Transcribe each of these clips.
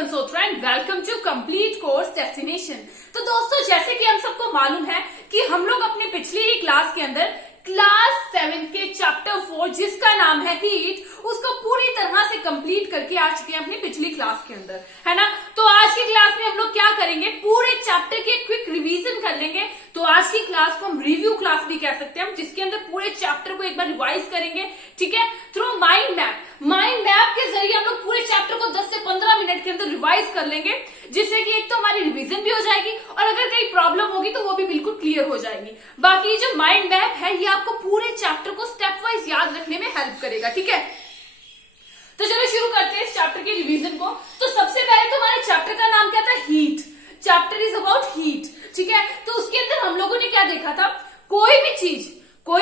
Bansotro and welcome to Complete Course Destination। तो दोस्तों, जैसे कि हम सबको मालूम है कि हम लोग अपनी पिछली ही क्लास के अंदर क्लास 7 के चैप्टर 4 जिसका नाम है हीट, उसको पूरी तरह से कंप्लीट करके आ चुके हैं अपनी पिछली क्लास के अंदर, है ना। तो आज की क्लास में हम लोग क्या करेंगे, पूरे चैप्टर के क्विक रिवीजन कर लेंगे। तो आज की क्लास को हम रिव्यू क्लास भी कह सकते हैं, हम जिसके अंदर पूरे चैप्टर को एक बार रिवाइज करेंगे, ठीक है, through mind map. Mind map के जरिए हम लोग पूरे चैप्टर को 10 से 15 मिनट के अंदर रिवाइज कर लेंगे, जिससे कि एक तो हमारी रिवीजन भी हो जाएगी और अगर कहीं प्रॉब्लम होगी तो वो भी बिल्कुल क्लियर हो जाएगी। बाकी जो माइंड मैप है ये आपको पूरे चैप्टर को स्टेप वाइज याद रखने में हेल्प करेगा, ठीक है। तो चलो शुरू करते हैं इस चैप्टर के रिवीजन को। तो सबसे पहले तो हमारे चैप्टर का नाम क्या था, heat. Chapter is about heat, ठीक है। तो उसके अंदर हम लोगों ने क्या देखा था, कोई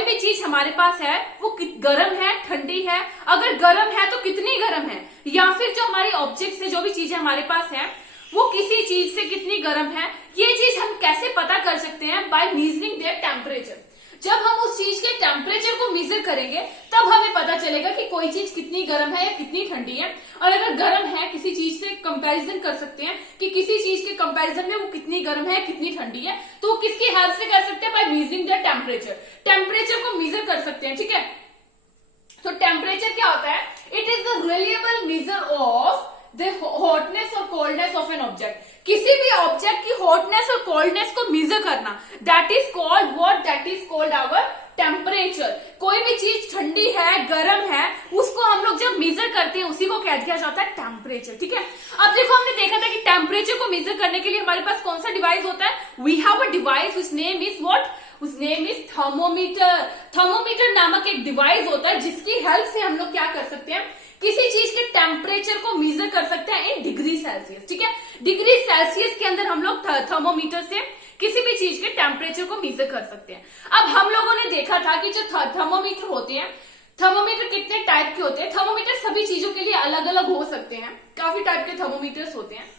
भी चीज हमारे पास है वो गर्म है, ठंडी है, अगर गर्म है तो कितनी गर्म है, या फिर जो हमारी ऑब्जेक्ट से जो भी चीजें हमारे पास है वो किसी चीज से कितनी गर्म है, ये चीज हम कैसे पता कर सकते हैं, बाय मीजरिंग देयर टेम्परेचर। जब हम उस चीज के टेम्परेचर को मेजर करेंगे तब हमें पता चलेगा कि कोई चीज कितनी गर्म है या कितनी ठंडी है। और अगर गर्म है, किसी चीज से कंपैरिजन कर सकते हैं कि किसी चीज के कंपैरिजन में वो कितनी गर्म है कितनी ठंडी है, तो वो किसकी हेल्प से कर सकते हैं, by measuring the temperature. Temperature को मेजर कर सकते हैं, ठीक है। तो टेम्परेचर क्या होता है, it is the reliable measure of the hotness और कोल्डनेस ऑफ एन ऑब्जेक्ट। किसी भी ऑब्जेक्ट की हॉटनेस और कोल्डनेस को मेजर करना, that is called what, that is called our temperature. कोई भी चीज ठंडी है, गर्म है, उसको हम लोग जब मेजर करते हैं उसी को कह दिया जाता है टेम्परेचर, ठीक है। अब देखो, हमने देखा था कि टेम्परेचर को मेजर करने के लिए हमारे पास कौन सा डिवाइस होता है, we have a device which name is what, उस नेम इज थर्मोमीटर। थर्मोमीटर नामक एक डिवाइस होता है जिसकी हेल्प से हम लोग क्या कर सकते हैं, किसी चीज के टेम्परेचर को मेजर कर सकते हैं इन डिग्री सेल्सियस, ठीक है। डिग्री सेल्सियस के अंदर हम लोग थर्मोमीटर से किसी भी चीज के टेम्परेचर को मेजर कर सकते हैं। अब हम लोगों ने देखा था कि जो थर्मोमीटर होते हैं, थर्मोमीटर कितने टाइप के होते हैं। थर्मोमीटर सभी चीजों के लिए अलग अलग हो सकते हैं, काफी टाइप के थर्मोमीटर्स होते हैं।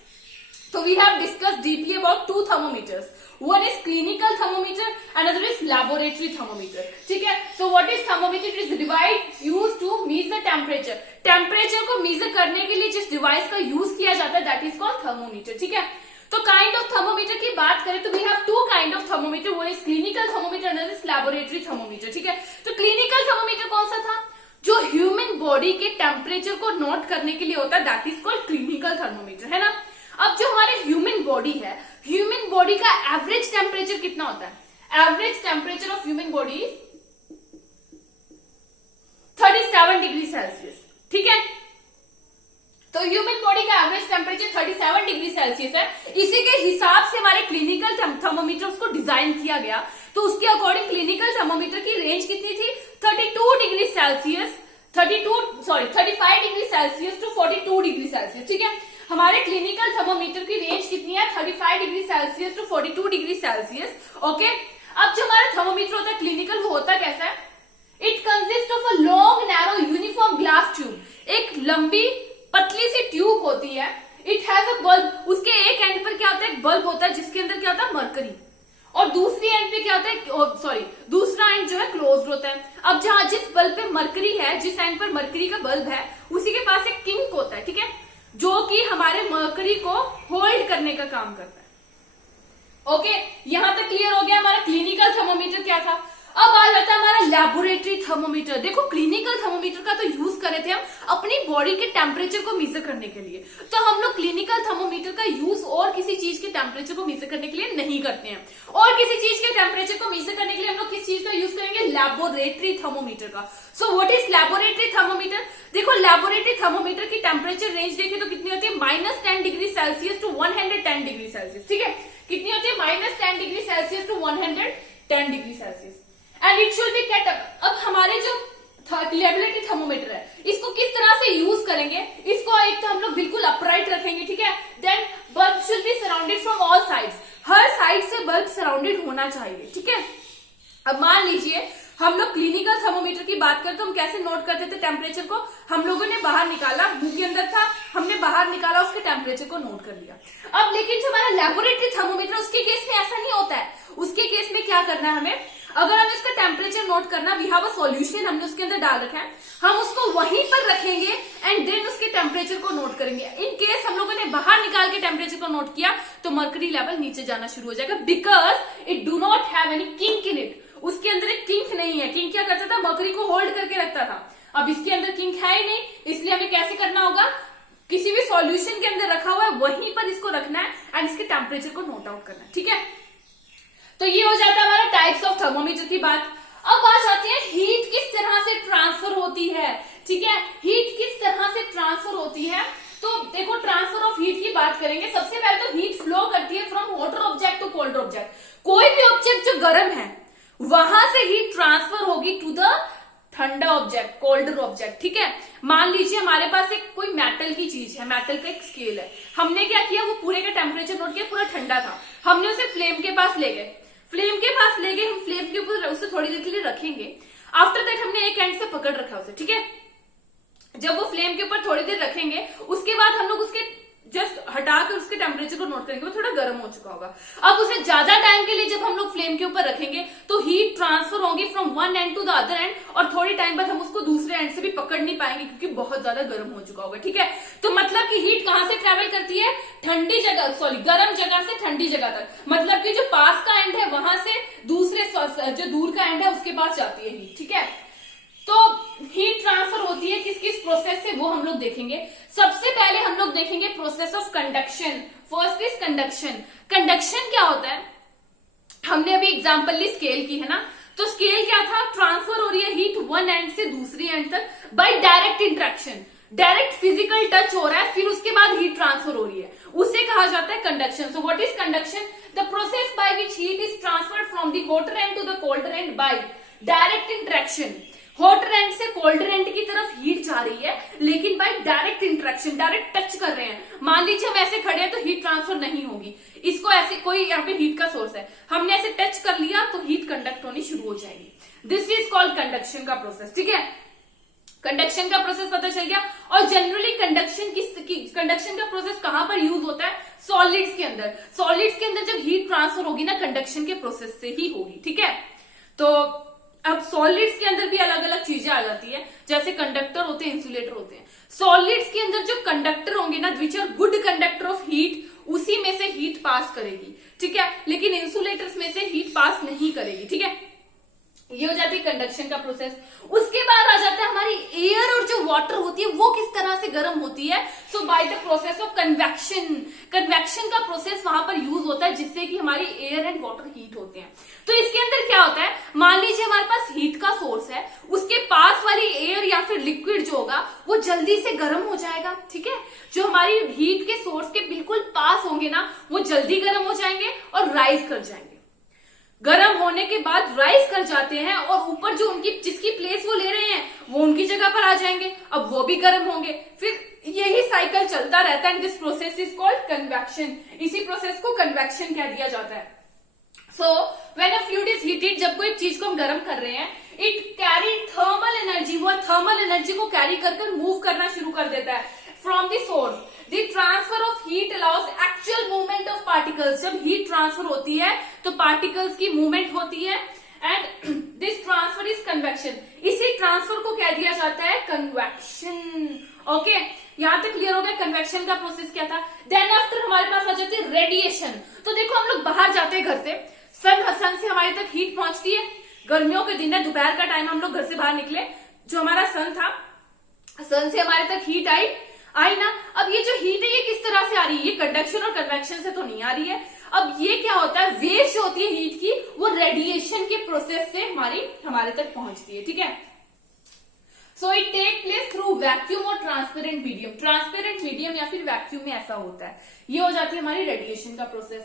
So we have discussed deeply about two thermometers. One is clinical thermometer, another is laboratory thermometer. ठीक है? So what is thermometer? It is a device used to measure temperature. Temperature को measure करने के लिए जिस device का use किया जाता है, that is called thermometer. ठीक है? तो काइंड ऑफ थर्मोमीटर की बात करें तो we have two kind of thermometer, वो is clinical thermometer, another is laboratory thermometer, ठीक है। तो क्लिनिकल थर्मोमीटर कौन सा था, जो ह्यूमन बॉडी के टेम्परेचर को नोट करने के लिए होता है, that is called clinical thermometer, है ना। अब जो हमारे ह्यूमन बॉडी है, ह्यूमन बॉडी का एवरेज टेम्परेचर कितना होता है, average temperature of human body 37 degree Celsius, ठीक है। तो ह्यूमन बॉडी का एवरेज टेम्परेचर 37 डिग्री सेल्सियस है। इसी के हिसाब से हमारे क्लिनिकल थर्मोमीटर को डिजाइन किया गया। तो उसके अकॉर्डिंग क्लिनिकल थर्मोमीटर की रेंज कितनी थी, 35 degree Celsius to 42 degree Celsius, ठीक है। हमारे क्लिनिकल थर्मोमीटर की रेंज कितनी है, 35 degree Celsius to 42 degree Celsius, okay. अब जो हमारा थर्मोमीटर होता है क्लिनिकल, वो होता कैसा है, it consist of a long narrow uniform glass tube. एक लंबी पतली सी ट्यूब होती है, इट हैज अ बल्ब। उसके एक एंड पर क्या होता है, एक बल्ब होता है जिसके अंदर क्या होता है, मरकरी, और दूसरी एंड पे क्या होता है, दूसरा एंड जो है क्लोज्ड होता है। अब जहां जिस बल्ब पे मरकरी है, जिस एंड पर मरकरी का बल्ब है, उसी के पास एक किंक होता है, ठीक है, जो कि हमारे मरकरी को होल्ड करने का काम करता है, ओके। यहां तक क्लियर हो गया हमारा क्लिनिकल थर्मोमीटर क्या था। अब आ जाता है हमारा लैबोरेटरी थर्मोमीटर। देखो, क्लिनिकल थर्मोमीटर का तो यूज करे थे हम अपनी बॉडी के टेम्परेचर को मेजर करने के लिए, तो हम लोग क्लिनिकल थर्मोमीटर का यूज और किसी चीज के टेम्परेचर को मेजर करने के लिए नहीं करते हैं। और किसी चीज के टेम्परेचर को मेजर करने के लिए हम लोग किस चीज का यूज करेंगे, लैबोरेटरी थर्मोमीटर का। So what is laboratory thermometer, देखो लैबोरेटरी थर्मोमीटर की टेम्परेचर रेंज देखें तो कितनी होती है, -10 degree Celsius to 110 degree Celsius, ठीक है। कितनी होती है, -10 degree Celsius to 110 degree Celsius, and it should be kept up. अब हमारे जो लैबोरेटरी थर्मोमीटर है, इसको किस तरह से यूज करेंगे, इसको एक तो हम लोग बिल्कुल अपराइट रखेंगे, ठीक है। Then bulb should be surrounded from all sides, हर साइड से बल्ब सराउंडेड होना चाहिए, ठीक है। अब मान लीजिए हम लोग क्लिनिकल थर्मोमीटर की बात करते तो हम कैसे नोट करते थे टेम्परेचर को, हम लोगों ने बाहर निकाला, मुंह के अंदर था, हमने बाहर निकाला, उसके टेम्परेचर को नोट कर लिया। अब लेकिन जो हमारा लैबोरेटरी थर्मोमीटर, उसके केस में ऐसा नहीं होता है। उसके केस में क्या करना है हमें, अगर हमें इसका टेम्परेचर नोट करना, वी हैव अ सॉल्यूशन हमने उसके अंदर डाल रखा है, हम उसको वहीं पर रखेंगे एंड देन उसके टेम्परेचर को नोट करेंगे। इन केस हम लोगों ने बाहर निकाल के टेम्परेचर को नोट किया तो मर्करी लेवल नीचे जाना शुरू हो जाएगा, because it do not have any kink in it. उसके अंदर एक किंक नहीं है। किंक क्या करता था, मर्करी को होल्ड करके रखता था। अब इसके अंदर किंक है ही नहीं, इसलिए हमें कैसे करना होगा, किसी भी सॉल्यूशन के अंदर रखा हुआ है वहीं पर इसको रखना है एंड इसके टेम्परेचर को नोट आउट करना है, ठीक है। तो ये हो जाता है हमारा टाइप्स ऑफ थर्मोमीटर की बात। अब आ जाते हैं हीट किस तरह से ट्रांसफर होती है, ठीक है। हीट किस तरह से ट्रांसफर होती है, तो देखो ट्रांसफर ऑफ हीट की बात करेंगे। सबसे पहले तो हीट फ्लो करती है from hotter object to colder object. कोई भी ऑब्जेक्ट जो गर्म है वहां से हीट ट्रांसफर होगी टू द ठंडा ऑब्जेक्ट, कोल्डर ऑब्जेक्ट, ठीक है। मान लीजिए हमारे पास एक कोई मेटल की चीज है, मेटल का एक स्केल है, हमने क्या किया, वो पूरे का टेम्परेचर नोट किया, पूरा ठंडा था, हमने उसे फ्लेम के पास ले गए। फ्लेम के पास ले गए, हम फ्लेम के ऊपर उसे थोड़ी देर के लिए रखेंगे। आफ्टर दैट हमने एक एंड से पकड़ रखा उसे, ठीक है। जब वो फ्लेम के ऊपर थोड़ी देर रखेंगे, उसके बाद हम लोग उसके जस्ट हटाकर उसके टेम्परेचर को नोट करेंगे, वो थोड़ा गर्म हो चुका होगा। अब उसे ज्यादा टाइम के लिए जब हम लोग फ्लेम के ऊपर रखेंगे तो हीट ट्रांसफर होगी from one end to the other end, और थोड़ी टाइम बाद हम उसको दूसरे एंड से भी पकड़ नहीं पाएंगे क्योंकि बहुत ज्यादा गर्म हो चुका होगा, ठीक है। तो मतलब कि हीट कहां से ट्रेवल करती है, ठंडी जगह, सॉरी गर्म जगह से ठंडी जगह तक। मतलब कि जो पास का एंड है वहां से दूसरे जो दूर का एंड है उसके पास जाती है हीट, ठीक है। तो हीट ट्रांसफर होती है किस किस प्रोसेस से, वो हम लोग देखेंगे। सबसे पहले हम लोग देखेंगे process of conduction. First is conduction. Conduction क्या होता है, हमने अभी एग्जांपल ली स्केल की, है ना। तो स्केल क्या था, ट्रांसफर हो रही है हीट वन एंड से दूसरी एंड तक by direct interaction. Direct physical touch हो रहा है, फिर उसके बाद हीट ट्रांसफर हो रही है, उसे कहा जाता है conduction. So what is conduction, the process by which heat is transferred from the hotter end to the colder end by direct interaction. Hotter end से कोल्डर एंड की तरफ हीट जा रही है, लेकिन by direct interaction, direct touch कर रहे हैं। मान लीजिए हम ऐसे खड़े हैं तो हीट ट्रांसफर नहीं होगी, इसको ऐसे कोई यहाँ पे हीट का सोर्स है, हमने ऐसे टच कर लिया तो हीट कंडक्ट होनी शुरू हो जाएगी। दिस इज कॉल्ड कंडक्शन का प्रोसेस, ठीक है। कंडक्शन का प्रोसेस पता चल गया। और जनरली कंडक्शन का प्रोसेस कहां पर यूज होता है, सॉलिड्स के अंदर। सॉलिड्स के अंदर जब हीट ट्रांसफर होगी ना, कंडक्शन के प्रोसेस से ही होगी, ठीक है। तो अब सॉलिड्स के अंदर भी अलग अलग चीजें आ जाती है, जैसे कंडक्टर होते हैं, इंसुलेटर होते हैं। सॉलिड्स के अंदर जो कंडक्टर होंगे ना, which are good conductor of heat, उसी में से हीट पास करेगी, ठीक है। लेकिन इंसुलेटर्स में से हीट पास नहीं करेगी, ठीक है। ये हो जाती है कंडक्शन का प्रोसेस। उसके बाद आ जाता है हमारी एयर और जो वाटर होती है वो किस तरह से गर्म होती है। So by the process of convection. Convection का प्रोसेस वहां पर यूज होता है जिससे कि हमारी एयर एंड वाटर हीट होते हैं। तो इसके अंदर क्या होता है, मान लीजिए हमारे पास हीट का सोर्स है, उसके पास वाली एयर या फिर लिक्विड जो होगा वो जल्दी से गर्म हो जाएगा, ठीक है। जो हमारी हीट के सोर्स के बिल्कुल पास होंगे ना, वो जल्दी गर्म हो जाएंगे और राइज कर जाएंगे। गर्म होने के बाद राइज कर जाते हैं और ऊपर जो उनकी जिसकी प्लेस वो ले रहे हैं वो उनकी जगह पर आ जाएंगे, अब वो भी गर्म होंगे, फिर यही साइकिल चलता रहता है। This process is called convection. इसी प्रोसेस को कन्वेक्शन कह दिया जाता है। So when a fluid is heated, जब कोई चीज को हम गर्म कर रहे हैं, इट कैरी थर्मल एनर्जी। वो थर्मल एनर्जी को कैरी कर मूव करना शुरू कर देता है from the source. The transfer of heat allows actual movement of particles. जब heat transfer होती है तो particles की movement होती है and this transfer is convection. इसी transfer को कह दिया जाता है convection. Okay? यहां तक क्लियर हो गया convection का प्रोसेस क्या था। Then after हमारे पास आ जाती है radiation. तो देखो हम लोग बाहर जाते हैं घर से, सन से हमारे तक हीट पहुंचती है। गर्मियों के दिन है, दोपहर का टाइम हम लोग घर से बाहर निकले, जो हमारा सन था, सन से हमारे तक हीट आई ना। अब ये जो हीट है ये किस तरह से आ रही है, ये कंडक्शन और कन्वेक्शन से तो नहीं आ रही है। अब ये क्या होता है, वेव जो होती है हीट की, वो रेडिएशन के प्रोसेस से हमारे तक पहुंचती है, ठीक है। So it take place through vacuum और ट्रांसपेरेंट मीडियम। ट्रांसपेरेंट मीडियम या फिर वैक्यूम में ऐसा होता है। ये हो जाती है हमारी रेडिएशन का प्रोसेस।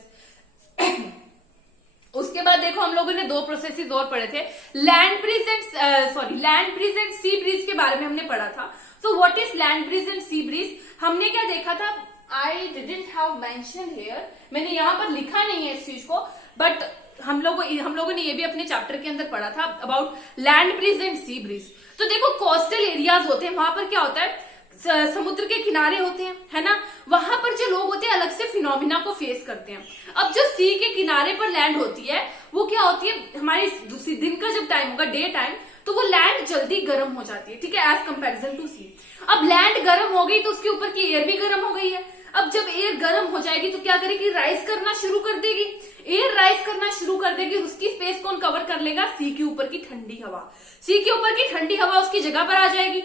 उसके बाद देखो हम लोगों ने दो प्रोसेसेस और पढ़े थे, land breeze and sea breeze के बारे में हमने पढ़ा था। सो what is land breeze and sea breeze, हमने क्या देखा था, I didn't have mention here, मैंने यहां पर लिखा नहीं है इस चीज को, बट हम लोगों ने ये भी अपने चैप्टर के अंदर पढ़ा था about land breeze and sea breeze. तो देखो कोस्टल एरियाज होते हैं, वहां पर क्या होता है, समुद्र के किनारे होते हैं, है ना, वहां पर जो लोग होते हैं अलग से फिनोमिना को फेस करते हैं। अब जो सी के किनारे पर लैंड होती है वो क्या होती है, हमारी दिन का जब टाइम होगा, डे टाइम, तो वो लैंड जल्दी गर्म हो जाती है, ठीक है, एज कंपेरिजन टू सी। अब लैंड गर्म हो गई तो उसके ऊपर की एयर भी गर्म हो गई है। अब जब एयर गर्म हो जाएगी तो क्या करेगी, राइज करना शुरू कर देगी। एयर राइज करना शुरू कर देगी, उसकी स्पेस कौन कवर कर लेगा, सी के ऊपर की ठंडी हवा। सी के ऊपर की ठंडी हवा उसकी जगह पर आ जाएगी,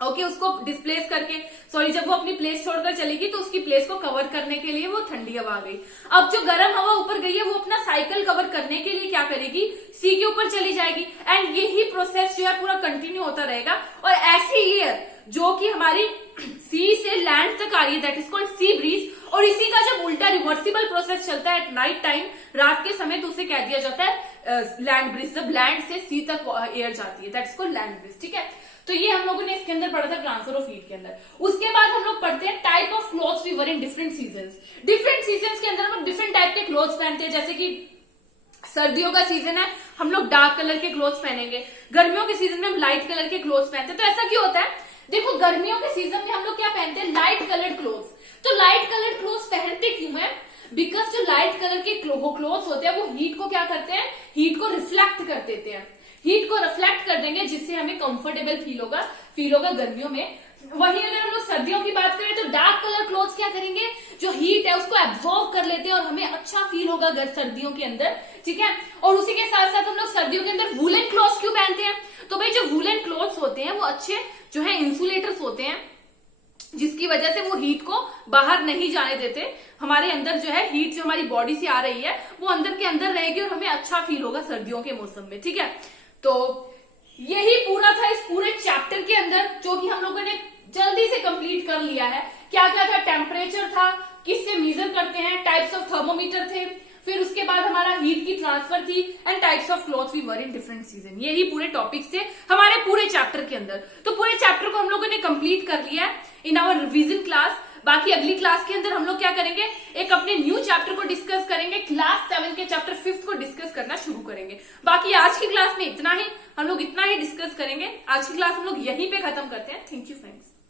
ओके, उसको डिस्प्लेस करके, सॉरी, जब वो अपनी प्लेस छोड़कर चलेगी तो उसकी प्लेस को कवर करने के लिए वो ठंडी हवा आ गई। अब जो गर्म हवा ऊपर गई है वो अपना साइकिल कवर करने के लिए क्या करेगी, सी के ऊपर चली जाएगी। एंड यही प्रोसेस जो है पूरा कंटिन्यू होता रहेगा। और ऐसी एयर जो कि हमारी सी से लैंड तक आ रही है, that is called sea breeze. और इसी का जब उल्टा रिवर्सिबल प्रोसेस चलता है एट नाइट टाइम, रात के समय, तो उसे कह दिया जाता है लैंड ब्रीज। जब लैंड से सी तक एयर जाती है, that is called land breeze, ठीक है। तो ये हम लोगों ने इसके अंदर पढ़ा था ट्रांसफर ऑफ हीट के अंदर। उसके बाद हम लोग पढ़ते हैं type of clothes we wear in different seasons. Different seasons के अंदर हम लोग डिफरेंट टाइप के क्लोथ्स पहनते हैं। जैसे कि सर्दियों का सीजन है, हम लोग डार्क कलर के क्लोथ्स पहनेंगे। गर्मियों के सीजन में हम लाइट कलर के क्लोथ्स पहनते हैं। तो ऐसा क्यों होता है, देखो, गर्मियों के सीजन में हम लोग क्या पहनते हैं, लाइट कलर्ड क्लोथ्स। तो लाइट कलर्ड क्लोथ्स पहनते क्यों है, बिकॉज जो लाइट कलर के क्लोथ्स होते हैं वो हीट को क्या करते हैं, हीट को रिफ्लेक्ट कर देते हैं। हीट को रिफ्लेक्ट कर देंगे जिससे हमें कंफर्टेबल फील होगा गर्मियों में। वहीं अगर हम लोग सर्दियों की बात करें तो डार्क कलर क्लोथ्स क्या करेंगे, जो हीट है उसको एब्जॉर्ब कर लेते हैं और हमें अच्छा फील होगा सर्दियों के अंदर, ठीक है। और उसी के साथ साथ हम लोग सर्दियों के अंदर वुलन क्लॉथ्स क्यों पहनते हैं, तो भाई जो वुलन क्लॉथ्स होते हैं वो अच्छे जो है इंसुलेटर्स होते हैं, जिसकी वजह से वो हीट को बाहर नहीं जाने देते। हमारे अंदर जो है हीट जो हमारी बॉडी से आ रही है वो अंदर के अंदर रहेगी और हमें अच्छा फील होगा सर्दियों के मौसम में, ठीक है। तो यही पूरा था इस पूरे चैप्टर के अंदर, जो कि हम लोगों ने जल्दी से कंप्लीट कर लिया है। क्या क्या था, टेम्परेचर था, किससे मेजर करते हैं, टाइप्स ऑफ थर्मोमीटर थे, फिर उसके बाद हमारा हीट की ट्रांसफर थी, and types of cloth we wear in different season. यही पूरे टॉपिक्स थे हमारे पूरे चैप्टर के अंदर। तो पूरे चैप्टर को हम लोगों ने कंप्लीट कर लिया है इन आवर रिवीजन क्लास। बाकी अगली क्लास के अंदर हम लोग क्या करेंगे, एक अपने न्यू चैप्टर को डिस्कस करेंगे, क्लास 7 के चैप्टर 5 को डिस्कस करना शुरू करेंगे। बाकी आज की क्लास में इतना ही, हम लोग इतना ही डिस्कस करेंगे। आज की क्लास हम लोग यहीं पे खत्म करते हैं। Thank you friends.